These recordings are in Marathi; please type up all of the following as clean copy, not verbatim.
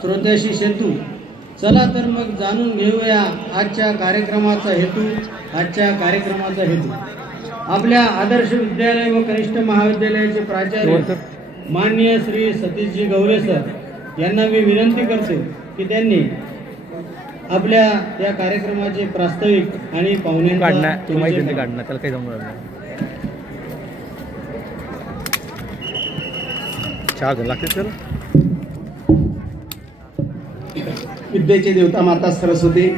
श्रोत्याशी सेतू. चला तर मग जाणून घेऊया आजच्या कार्यक्रमाचा हेतू. आपल्या आदर्श विद्यालय व कनिष्ठ महाविद्यालयाचे प्राचार्य माननीय श्री सतीशजी गवले सर यांना मी विनंती करतो की त्यांनी आपल्या या कार्यक्रमाचे प्रास्ताविक आणि पाहुण्यांना त्याला काही जमलं चहा लागते सर. विद्येची देवता माता सरस्वती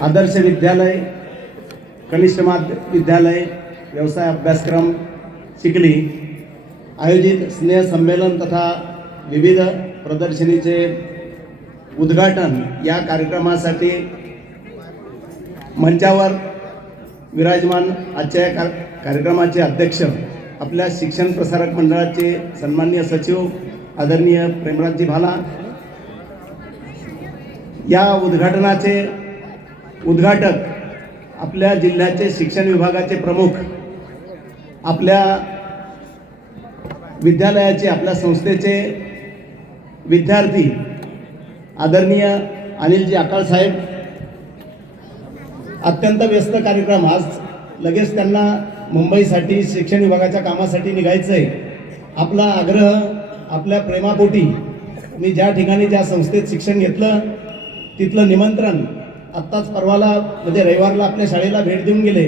आदर्श विद्यालय कनिष्ठ विद्यालय व्यवसाय अभ्यासक्रम चिखली आयोजित स्नेह संमेलन तथा विविध प्रदर्शनीचे उद्घाटन या कार्यक्रमासाठी मंचावर विराजमान आजच्या कार्यक्रमाचे अध्यक्ष आपल्या शिक्षण प्रसारक मंडळाचे सन्माननीय सचिव आदरणीय प्रेमराजजी भाला, या उद्घाटनाचे उद्घाटक आपल्या जिल्ह्याचे शिक्षण विभागाचे प्रमुख, आपल्या विद्यालयाचे आपल्या संस्थेचे विद्यार्थी आदरणीय अनिलजी आकाळ साहेब. अत्यंत व्यस्त कार्यक्रम, आज लगेच त्यांना मुंबईसाठी शिक्षण विभागाच्या कामासाठी निघायचं आहे. आपला आग्रह आपल्या प्रेमापोटी मी ज्या ठिकाणी ज्या संस्थेत शिक्षण घेतलं तिथलं निमंत्रण आत्ताच परवाला म्हणजे रविवारला आपल्या शाळेला भेट देऊन गेले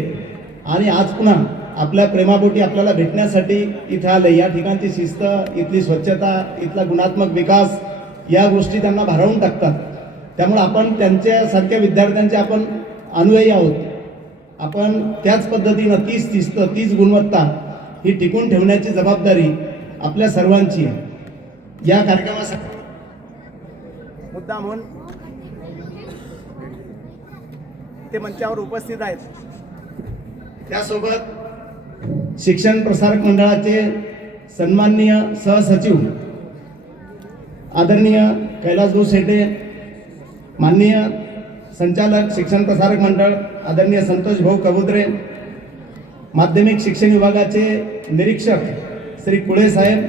आणि आज पुन्हा आपल्या प्रेमापोटी आपल्याला भेटण्यासाठी इथं आले. या ठिकाणची शिस्त, इथली स्वच्छता, इथला गुणात्मक विकास या गोष्टी त्यांना भारावून टाकतात. त्यामुळे आपण त्यांच्यासारख्या विद्यार्थ्यांचे आपण अनुयायी आहोत. आपण त्याच पद्धतीनं तीच शिस्त, तीच गुणवत्ता ही टिकून ठेवण्याची जबाबदारी आपल्या सर्वांची आहे. या कार्यक्रमासाठी मुद्दा म्हणून ते मंचावर उपस्थित आहेत. त्यासोबत शिक्षण प्रसारक मंडळाचे सन्माननीय सहसचिव आदरणीय कैलासभाऊ शेटे, माननीय संचालक शिक्षण प्रसारक मंडळ आदरणीय संतोष भाऊ कबुद्रे, माध्यमिक शिक्षण विभागाचे निरीक्षक श्री कुळे साहेब,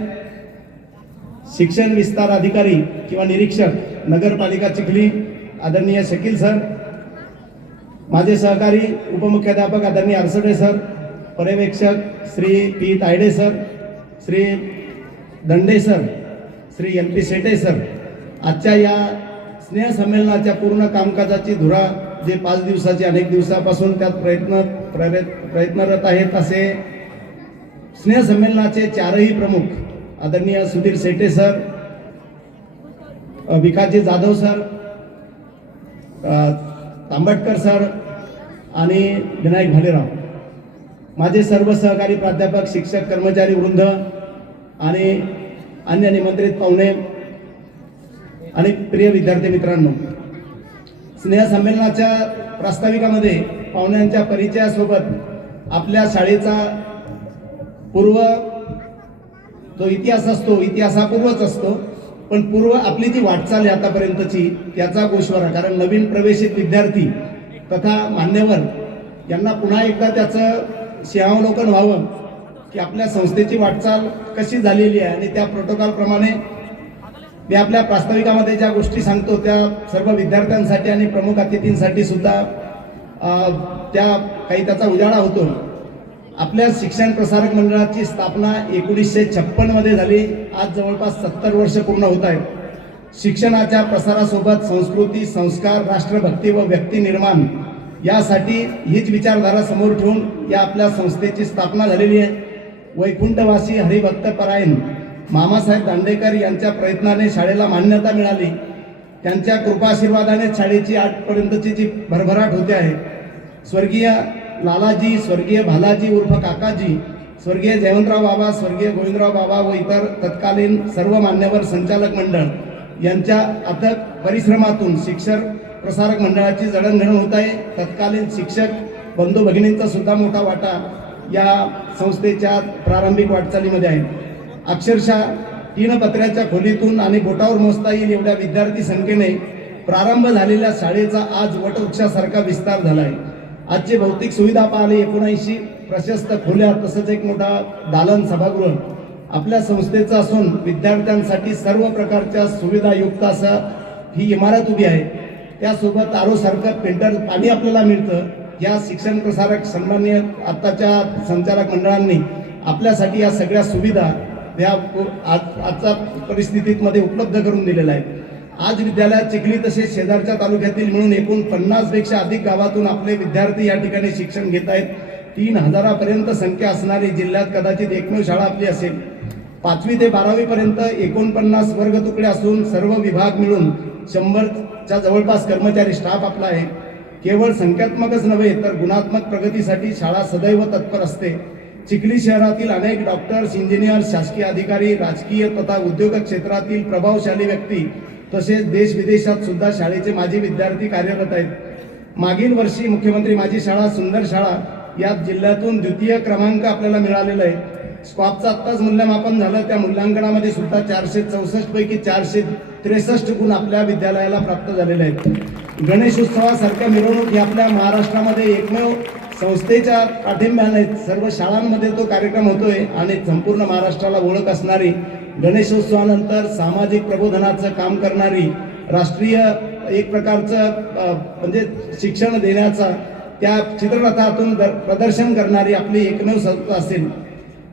शिक्षण विस्तार अधिकारी किंवा निरीक्षक नगरपालिका चिखली आदरणीय शकील सर, माझे सहकारी उपमुख्याध्यापक आदरणीय आरसडे सर, पर्यवेक्षक Shri P Tayde sir, Shri Dande sir, Shri MP Shete sir. आजच्या या स्नेह संमेलनाच्या पूर्ण कामकाजाची धुरा जे 5 दिवसाची अनेक दिवसापासून त्यात प्रयत्नरत आहेत असे स्नेह संमेलनाचे 4ही प्रमुख आदरणीय Sudhir Shete sir, Vikasji Jadhav sir, Tambatkar sir आणि विनायक भालेराव, माझे सर्व सहकारी प्राध्यापक, शिक्षक, कर्मचारी वृंद आणि अन्य निमंत्रित पाहुणे आणि प्रिय विद्यार्थी मित्रांनो, स्नेह संमेलनाच्या प्रास्ताविकामध्ये पाहुण्यांच्या परिचयासोबत आपल्या शाळेचा पूर्व जो इतिहास असतो, इतिहासापूर्वच असतो, पण पूर्व आपली जी वाटचाल आहे आतापर्यंतची त्याचा गोषवारा, कारण नवीन प्रवेशित विद्यार्थी तथा मान्यवर यांना पुन्हा एकदा त्याचं सिंहावलोकन व्हावं की आपल्या संस्थेची वाटचाल कशी झालेली आहे. आणि त्या प्रोटोकॉलप्रमाणे मी आपल्या प्रास्ताविकामध्ये ज्या गोष्टी सांगतो त्या सर्व विद्यार्थ्यांसाठी आणि प्रमुख अतिथींसाठी सुद्धा त्या काही त्याचा उजाळा होतो. आपल्या शिक्षण प्रसारक मंडळाची स्थापना 1956 मध्ये झाली. आज जवळपास 70 वर्ष पूर्ण होत आहेत. शिक्षणाच्या प्रसारासोबत संस्कृती, संस्कार, राष्ट्रभक्ती व व्यक्ती निर्माण यासाठी हीच विचारधारा समोर ठेवून या आपल्या संस्थेची स्थापना झालेली आहे. वैकुंठवासी हरिभक्त परायण मामासाहेब दांडेकर यांच्या प्रयत्नाने शाळेला मान्यता मिळाली. त्यांच्या कृपाशीर्वादाने शाळेची आजपर्यंतची जी भरभराट होते आहे. स्वर्गीय लालाजी, स्वर्गीय भालाजी उर्फ काकाजी, स्वर्गीय जयवंतराव बाबा, स्वर्गीय गोविंदराव बाबा व इतर तत्कालीन सर्व मान्यवर संचालक मंडळ यांच्या अथक परिश्रमातून शिक्षण प्रसारक मंडळाची जडणघडण होत आहे. तत्कालीन शिक्षक बंधू भगिनींचा सुद्धा मोठा वाटा या संस्थेच्या प्रारंभिक वाटचालीमध्ये आहे. अक्षरशः 3 पत्र्याच्या खोलीतून आणि बोटावर मोजता येईल एवढ्या विद्यार्थी संख्येने प्रारंभ झालेल्या शाळेचा आज वटवृक्षासारखा विस्तार झाला आहे. आजची भौतिक सुविधा पाहिली 79 प्रशस्त खोल्या, तसंच एक मोठा दालन सभागृह आपल्या संस्थेचं असून विद्यार्थ्यांसाठी सर्व प्रकारच्या सुविधायुक्त असं ही इमारत उभी आहे. त्यासोबत आरो सारखं फिल्टर पाणी आपल्याला मिळतं. या शिक्षण प्रसारक सन्माननीय आत्ताच्या संचालक मंडळांनी आपल्यासाठी या सगळ्या सुविधा या आजच्या परिस्थितीमध्ये उपलब्ध करून दिलेल्या आहेत. आज विद्यालयात चिखली तसेच शेजारच्या तालुक्यातील मिळून एकूण 50 पेक्षा अधिक गावातून आपले विद्यार्थी या ठिकाणी शिक्षण घेत आहेत. 3000 पर्यंत संख्या असणारी जिल्ह्यात कदाचित एकमेव शाळा आपली असेल. 5वी ते 12वी पर्यंत 49 वर्ग तुकडे असून सर्व विभाग मिळून 100च्या जवळपास कर्मचारी स्टाफ आपला आहे. केवळ संख्यात्मकच नव्हे तर गुणात्मक प्रगतीसाठी शाळा सदैव तत्पर असते. चिखली शहरातील अनेक डॉक्टर्स, इंजिनियर्स, शासकीय अधिकारी, राजकीय तथा उद्योग क्षेत्रातील प्रभावशाली व्यक्ती तसेच देश विदेशात सुद्धा शाळेचे माजी विद्यार्थी कार्यरत आहेत. मागील वर्षी मुख्यमंत्री माझी शाळा सुंदर शाळा यात जिल्ह्यातून द्वितीय क्रमांक आपल्याला मिळालेला आहे. स्कॉपचं आत्ताच मूल्यमापन झालं. त्या मूल्यांकनामध्ये सुद्धा 464 पैकी 463 गुण आपल्या विद्यालयाला प्राप्त झालेले आहेत. गणेशोत्सवासारख्या मिरवणूक ही आपल्या महाराष्ट्रामध्ये एकमेव संस्थेच्या पाठिंब्याने सर्व शाळांमध्ये तो कार्यक्रम होतोय आणि संपूर्ण महाराष्ट्राला ओळख असणारी गणेशोत्सवानंतर सामाजिक प्रबोधनाचं काम करणारी राष्ट्रीय एक प्रकारचं म्हणजे शिक्षण देण्याचा त्या चित्ररथातून प्रदर्शन करणारी आपली एकमेव संस्था असेल.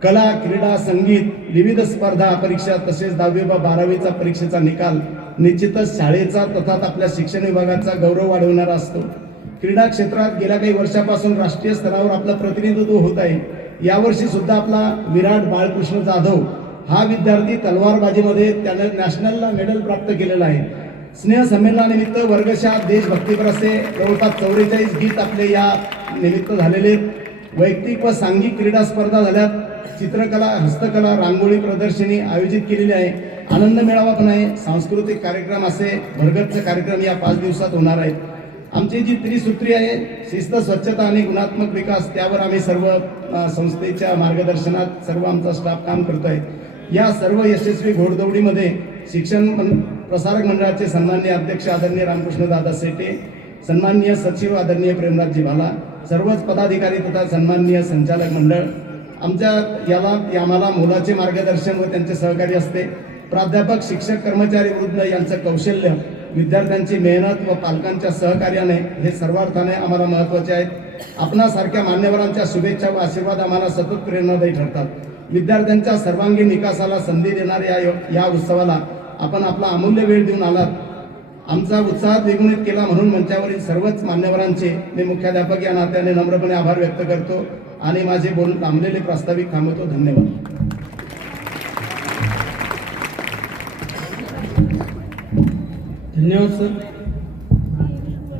कला, क्रीडा, संगीत, विविध स्पर्धा परीक्षा तसेच 10वी व 12वीचा परीक्षेचा निकाल निश्चितच शाळेचा तथा आपल्या शिक्षण विभागाचा गौरव वाढवणारा असतो. क्रीडा क्षेत्रात गेल्या काही वर्षापासून राष्ट्रीय स्तरावर आपलं प्रतिनिधित्व होत आहे. यावर्षी सुद्धा आपला विराट बाळकृष्ण जाधव हा विद्यार्थी तलवारबाजीमध्ये त्याने नॅशनलला मेडल प्राप्त केलेला आहे. स्नेह संमेलनानिमित्त वर्गशः देशभक्तीपर असे जवळपास 44 गीत आपले या निमित्त झालेले. वैयक्तिक व सांघिक क्रीडा स्पर्धा झाल्यात. चित्रकला, हस्तकला, रांगोळी प्रदर्शनी आयोजित केलेली आहे. आनंद मेळावा पण आहे. सांस्कृतिक कार्यक्रम असे भरगच्च कार्यक्रम या 5 दिवसात होणार आहेत. आमची जी त्रिसूत्री आहे शिस्त, स्वच्छता आणि गुणात्मक विकास, त्यावर आम्ही सर्व संस्थेच्या मार्गदर्शनात सर्व आमचा स्टाफ काम करतो आहे. या सर्व यशस्वी घोडदौडीमध्ये शिक्षण प्रसारक मंडळाचे सन्माननीय अध्यक्ष आदरणीय रामकृष्ण दादा सेटे, सन्माननीय सचिव आदरणीय प्रेमराजजी भाला, सर्वच पदाधिकारी तथा सन्माननीय संचालक मंडळ आमच्या आम्हाला मोलाचे मार्गदर्शन व त्यांचे सहकार्य असते. प्राध्यापक, शिक्षक, कर्मचारी वृंद यांचं कौशल्य, विद्यार्थ्यांची मेहनत व पालकांच्या सहकार्याने हे सर्वार्थाने आम्हाला महत्त्वाचे आहेत. आपणासारख्या मान्यवरांच्या शुभेच्छा व आशीर्वाद आम्हाला सतत प्रेरणादायी ठरतात. विद्यार्थ्यांच्या सर्वांगीण विकासाला संधी देणाऱ्या या उत्सवाला आपण आपला अमूल्य वेळ देऊन आलात. आमचा उत्साह द्विगुणित केला म्हणून मंचावरील सर्वच मान्यवरांचे मी मुख्याध्यापक या नात्याने नम्रपणे आभार व्यक्त करतो आणि माझे बोलून थांबलेले प्रास्ताविक थांबवतो. धन्यवाद. धन्यवाद सर.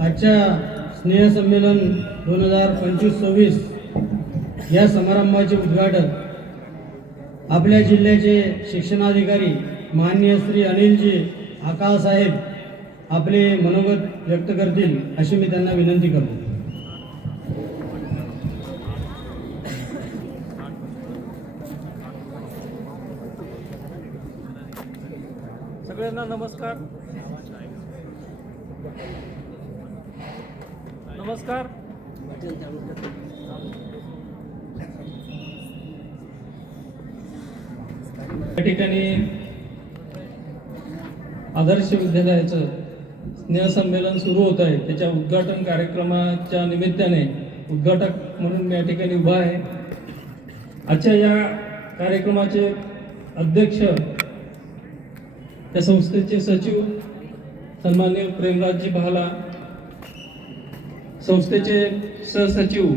आजच्या स्नेहसंमेलन 2025-26 या समारंभाचे उद्घाटन आपल्या जिल्ह्याचे शिक्षणाधिकारी माननीय श्री अनिलजी आकाळ साहेब आपले मनोगत व्यक्त करतील अशी मी त्यांना विनंती करतो. सगळ्यांना नमस्कार. नमस्कार. या ठिकाणी आदर्श विद्यालयाचं स्नेहसंमेलन सुरू होत आहे. त्याच्या उद्घाटन कार्यक्रमाच्या निमित्ताने उद्घाटक म्हणून मी या ठिकाणी उभा आहे. आजच्या या कार्यक्रमाचे अध्यक्ष त्या संस्थेचे सचिव सन्माननीय प्रेमराजजी भाला, संस्थेचे सहसचिव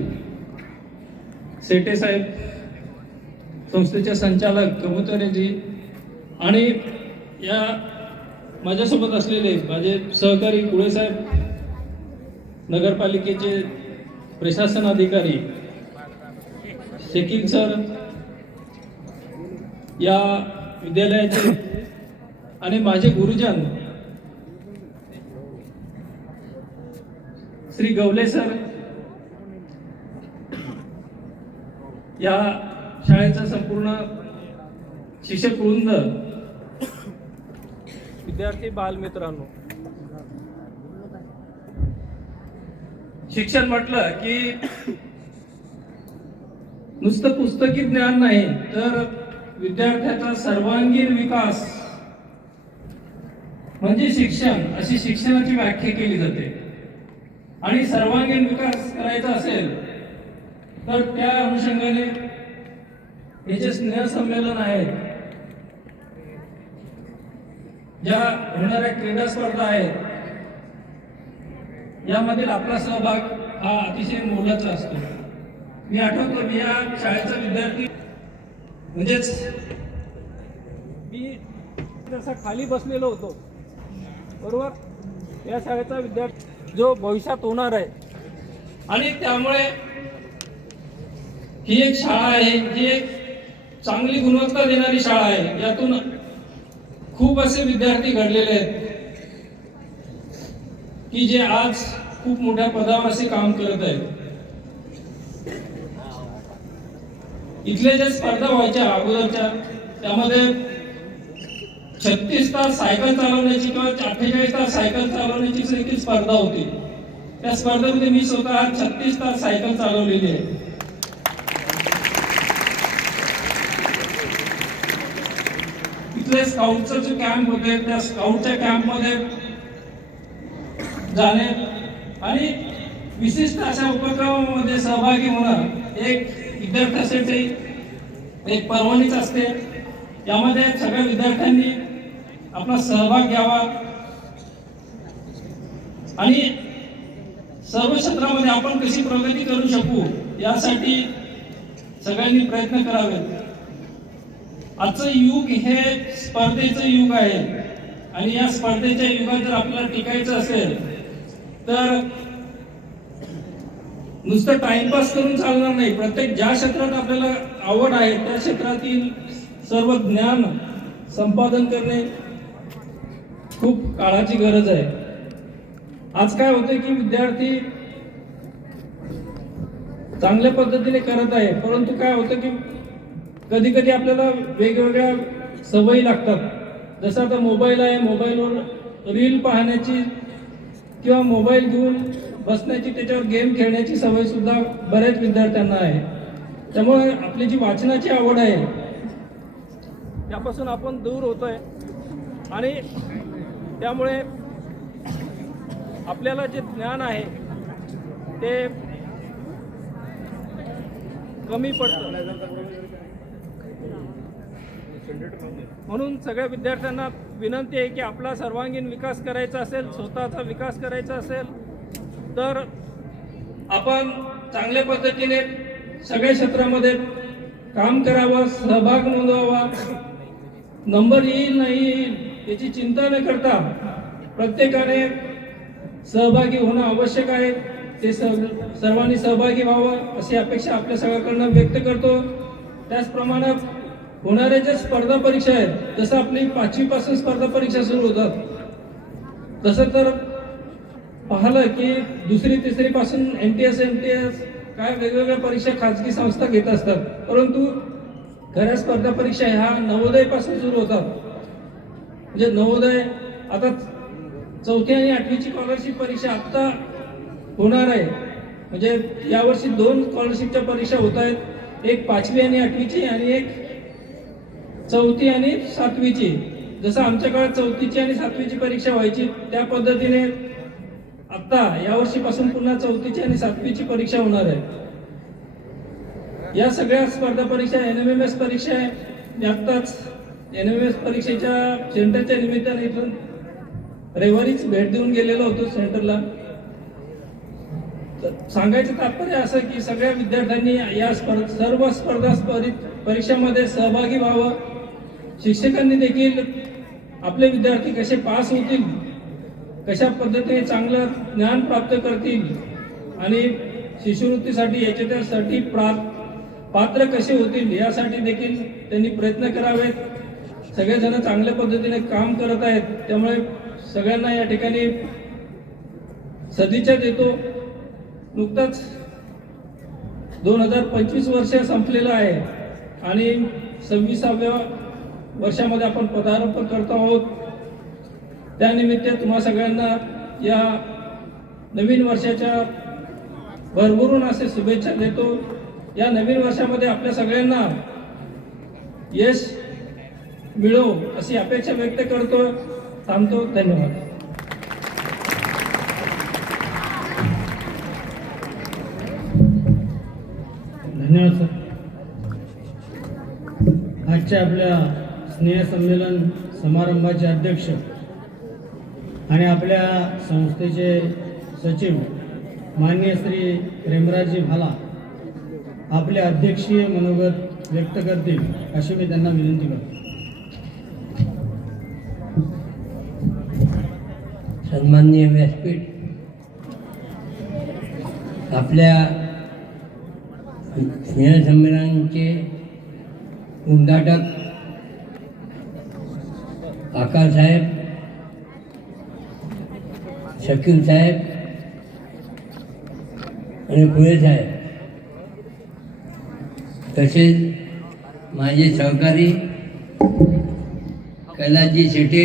सेटे साहेब, संस्थेचे संचालक कबुतरेजी आणि या माझ्यासोबत असलेले माझे सहकारी कुळे साहेब, नगरपालिकेचे प्रशासन अधिकारी शेकील सर, या विद्यालयाचे आणि माझे गुरुजन श्री गवले सर या शाळेचा संपूर्ण शिक्षक वृंद, विद्यार्थी बालमित्रांनो, शिक्षण म्हटलं की नुसतं पुस्तकी ज्ञान नाही तर विद्यार्थ्याचा सर्वांगीण विकास म्हणजे शिक्षण, अशी शिक्षणाची व्याख्या केली जाते. आणि सर्वांगीण विकास करायचा असेल तर त्या अनुषंगाने हे जे स्नेहसंमेलन आहे, ज्या होणाऱ्या क्रीडा स्पर्धा आहेत, यामधील आपला सहभाग हा अतिशय मोलाचा असतो. मी आठवतो, मी या शाळेचा विद्यार्थी, म्हणजेच मी जसा खाली बसलेलो होतो, बरोबर, या शाळेचा विद्यार्थी जो भविष्यात होणार आहे. आणि त्यामुळे ही एक शाळा आहे जी एक चांगली गुणवत्ता देणारी शाळा आहे. यातून खूप असे विद्यार्थी घडलेले आहेत की जे आज खूप मोठ्या पदावर असे काम करत आहेत. इथले जे स्पर्धा व्हायच्या अगोदरच्या, त्यामध्ये 36 तास सायकल चालवण्याची किंवा 48 तास सायकल चालवण्याची देखील स्पर्धा होती. त्या स्पर्धेमध्ये मी स्वतः 36 तास सायकल चालवलेली आहे. इथले स्काउटचा जो कॅम्प होते, त्या स्काउटच्या कॅम्पमध्ये जाणे आणि विशिष्ट अशा उपक्रमामध्ये सहभागी होणं एक विद्यार्थ्यासाठी एक पर्वणीच असते. यामध्ये सगळ्या विद्यार्थ्यांनी आपला सहभाग घ्यावा आणि सर्व क्षेत्रामध्ये आपण कशी प्रगती करू शकू यासाठी सगळ्यांनी प्रयत्न करावेत. आजचं युग हे स्पर्धेचं युग आहे आणि या स्पर्धेच्या युगात जर आपल्याला टिकायचं असेल तर नुसतं टाइमपास करून चालणार नाही. प्रत्येक ज्या क्षेत्रात आपल्याला आवड आहे त्या क्षेत्रातील सर्व ज्ञान संपादन करणे खूप काळाची गरज आहे. आज काय होते की विद्यार्थी चांगल्या पद्धतीने करत आहे, परंतु काय होतं की कधी कधी आपल्याला वेगवेगळ्या सवयी लागतात. जसं आता मोबाईल आहे, मोबाईलवर रील पाहण्याची किंवा मोबाईल घेऊन बसण्याची, त्याच्यावर गेम खेळण्याची सवय सुद्धा बऱ्याच विद्यार्थ्यांना आहे. त्यामुळे आपली जी वाचनाची आवड आहे त्यापासून आपण दूर होतोय आणि त्यामुळे आपल्याला जे ज्ञान आहे ते कमी पडतं. म्हणून सगळ्या विद्यार्थ्यांना विनंती आहे की आपला सर्वांगीण विकास करायचा असेल, स्वतःचा विकास करायचा असेल तर आपण चांगल्या पद्धतीने सगळ्या क्षेत्रामध्ये काम करावं, सहभाग नोंदवावा. नंबर येईल नाही येईल याची चिंता न करता प्रत्येकाने सहभागी होणं आवश्यक आहे. ते सर्वांनी सहभागी व्हावं अशी अपेक्षा आपल्या सगळ्यांकडून व्यक्त करतो. त्याचप्रमाणे होणाऱ्या ज्या स्पर्धा परीक्षा आहेत, जसं आपली 5वी पासून स्पर्धा परीक्षा सुरू होतात, तसं तर पाहिलं की 2री 3री पासून MTS काय वेगवेगळ्या परीक्षा खाजगी संस्था घेत असतात, परंतु खऱ्या स्पर्धा परीक्षा ह्या नवोदय पासून सुरू होतात. म्हणजे नवोदय आता 4थी आणि 8वीची स्कॉलरशिप परीक्षा आत्ता होणार आहे. म्हणजे यावर्षी 2 स्कॉलरशिपच्या परीक्षा होत आहेत, एक 5वी आणि 8वीची आणि एक 4थी आणि 7वीची. जसं आमच्या काळात 4थीची आणि 7वीची परीक्षा व्हायची त्या पद्धतीने आता यावर्षीपासून पुन्हा 4थीची आणि 7वीची परीक्षा होणार आहे. या सगळ्या स्पर्धा परीक्षा NMMS परीक्षा आहे. मी आत्ताच NMMS परीक्षेच्या सेंटरच्या निमित्ताने इथून रविवारीच भेट देऊन गेलेलो होतो सेंटरला. सांगायचं तात्पर्य असं की सगळ्या विद्यार्थ्यांनी या सर्व स्पर्धा परीक्षांमध्ये सहभागी व्हावं. शिक्षकांनी देखील आपले विद्यार्थी कसे पास होतील, कशा पद्धतीने चांगलं ज्ञान प्राप्त करतील आणि शिष्यवृत्तीसाठी याच्यासाठी पात्र कसे होतील यासाठी देखील त्यांनी प्रयत्न करावेत. सगळेजण चांगल्या पद्धतीने काम करत आहेत, त्यामुळे सगळ्यांना या ठिकाणी सदिच्छा देतो. नुकतंच 2025 वर्ष संपलेलं आहे आणि 26व्या वर्षामध्ये आपण पदार्पण करतो आहोत. त्यानिमित्त तुम्हा सगळ्यांना या नवीन वर्षाच्या भरभरून असे शुभेच्छा देतो. या नवीन वर्षामध्ये आपल्या सगळ्यांना यश मिळो अशी अपेक्षा व्यक्त करतो. थांबतो. धन्यवाद. धन्यवाद सर. आजच्या आपल्या स्नेहसंमेलन समारंभाचे अध्यक्ष आणि आपल्या संस्थेचे सचिव माननीय श्री प्रेमराजजी भाला आपले अध्यक्षीय मनोगत व्यक्त करतील अशी मी त्यांना विनंती करतो. सन्माननीय व्यासपीठ, आपल्या स्नेहसंमेलनाचे उद्घाटक आकाशसाहेब, शकील साहेब आणि पुळे साहेब, तसेच माझे सहकारी कैलासजी शेटे,